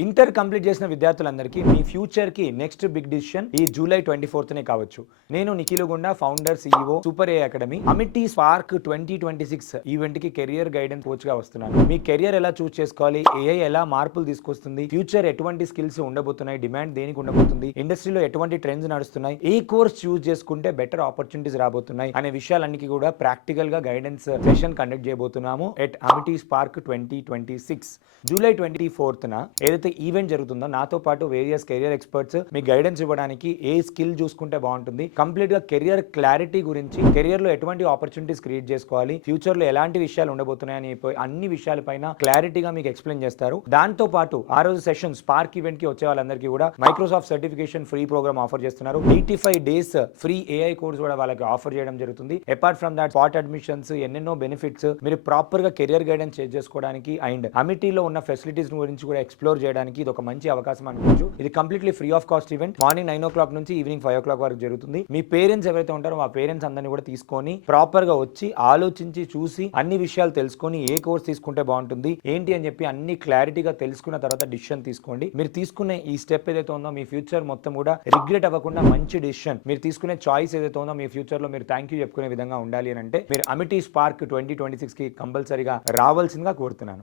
Inter complete చేసిన విద్యార్థులందరికీ మీ ఫ్యూచర్కి next big decision ఈ జూలై 24నే కావచ్చు. నేను నిఖిల్ గుండా, ఫౌండర్, CEO సూపర్ ఏ అకాడమీ అమిటీ స్పార్క్ 2026 ఈవెంట్కి కెరియర్ గైడెన్స్ కోచ్గా వస్తున్నాను. మీ కెరియర్ ఎలా చూస్ చేసుకోవాలి, AI ఎలా మార్పులు తీసుకొస్తుంది, ఫ్యూచర్ ఎటువంటి స్కిల్స్ ఉండబోతున్నాయి, డిమాండ్ దేనికి ఉండబోతుంది, ఇండస్ట్రీలో ఎటువంటి ట్రెండ్స్ నడుస్తున్నాయి, ఏ కోర్స్ చూస్ చేసుకుంటే బెటర్ ఆపర్చునిటీస్ రాబోతున్నాయి అనే విషయాలన్నీ కూడా ప్రాక్టికల్ గా గైడెన్స్ సెషన్ కండక్ట్ చేయబోతున్నాము ఎట్ అమిటీ స్పార్క్ 2026 జూలై 24న ఏదైతే ఈవెంట్ జరుగుతుందో నాతో పాటు వేరియస్ కెరియర్ ఎక్స్పర్ట్స్ మీ గైడెన్స్ ఇవ్వడానికి ఏ స్కిల్ చూసుకుంటే బాగుంటుంది, కంప్లీట్ గా కెరియర్ క్లారిటీ గురించి, కెరియర్ లో ఎటువంటి ఆపర్చునిటీస్ క్రియేట్ చేసుకోవాలి, ఫ్యూచర్ లో ఎలాంటి విషయాలు ఉండబోతున్నాయని అన్ని విషయాలపైన క్లారిటీగా మీకు ఎక్స్ప్లెయిన్ చేస్తారు. దాంతో పాటు ఆ రోజు సెషన్ స్పార్క్ ఈవెంట్ కి వచ్చే వాళ్ళందరికీ కూడా Microsoft certification free programme offer చేస్తున్నారు. 85 days ఫ్రీ AI కోర్స్ కూడా వాళ్ళకి ఆఫర్ చేయడం జరుగుతుంది. Apart from that spot admissions, ఎన్నెన్నో బెనిఫిట్స్, మీరు ప్రాపర్ గా కెరియర్ గైడెన్స్ చేసుకోవడానికి అండ్ అమిటీలో ఉన్న ఫెసిలిటీస్ గురించి కూడా ఎక్స్ప్లోర్ చేయడానికి ఇది ఒక మంచి అవకాశం అనుకోవచ్చు. ఇది completely free of cost event. Morning 9 o'clock నుంచి ఈవినింగ్ 5 o'clock వరకు జరుగుతుంది. మీ పేరెంట్స్ ఎవరైతే ఉంటారో ఆ పేరెంట్స్ అందరినీ కూడా తీసుకొని ప్రాపర్ గా వచ్చి ఆలోచించి చూసి అన్ని విషయాలు తెలుసుకొని ఏ కోర్స్ తీసుకుంటే బాగుంటుంది ఏంటి అని చెప్పి అన్ని క్లారిటీగా తెలుసుకున్న తర్వాత డిసిషన్ తీసుకోండి. మీరు తీసుకునే ఈ స్టెప్ ఏదైతే ఉందో మీ ఫ్యూచర్ మొత్తం కూడా రిగ్రెట్ అవ్వకుండా మంచి డిసిషన్, మీరు తీసుకునే చాయిస్ ఏదైతే ఉందో మీ ఫ్యూచర్ లో మీరు థ్యాంక్ యూ చెప్పుకునే విధంగా ఉండాలి అని అంటే మీరు అమిటీ స్పార్క్ 2026 కి కంపల్సరీగా రావాల్సిందిగా కోరుతున్నాను.